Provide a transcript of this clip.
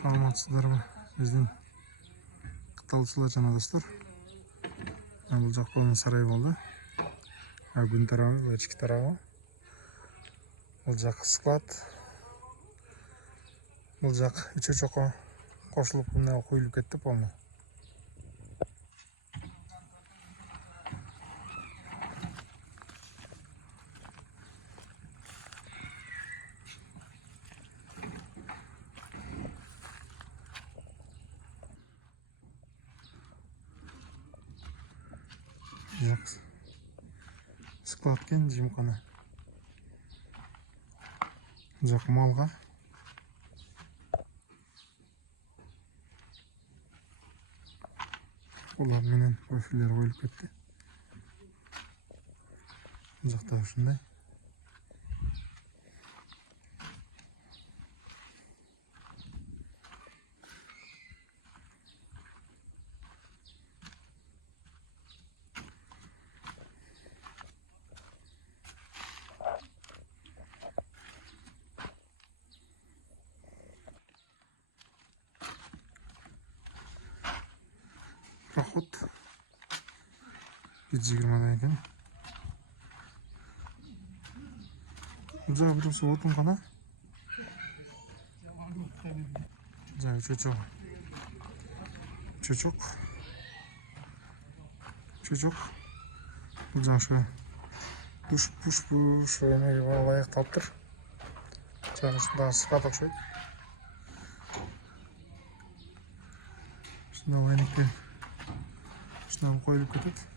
Саламатсыздарбы биздин катталуучулар жана достор. Бул жак болгон сарай болду. Күн тарабы, ички тарабы. Бул жак склад. Бул жак үчө чоко кошулуп мына коюлуп кетти полно. Склад кен жимкана. Жак малга. Улар менен профилдер коюлуп кетти. Жакта ушундай. Проход 120 екен. Жа бирөөсү отун гана. Жа чөчөк. Бул жашы пуш эмеге ылайыкталыптыр. Жагысында склад окшойт. Ушундай лайнекте ушундан коюлуп кетет.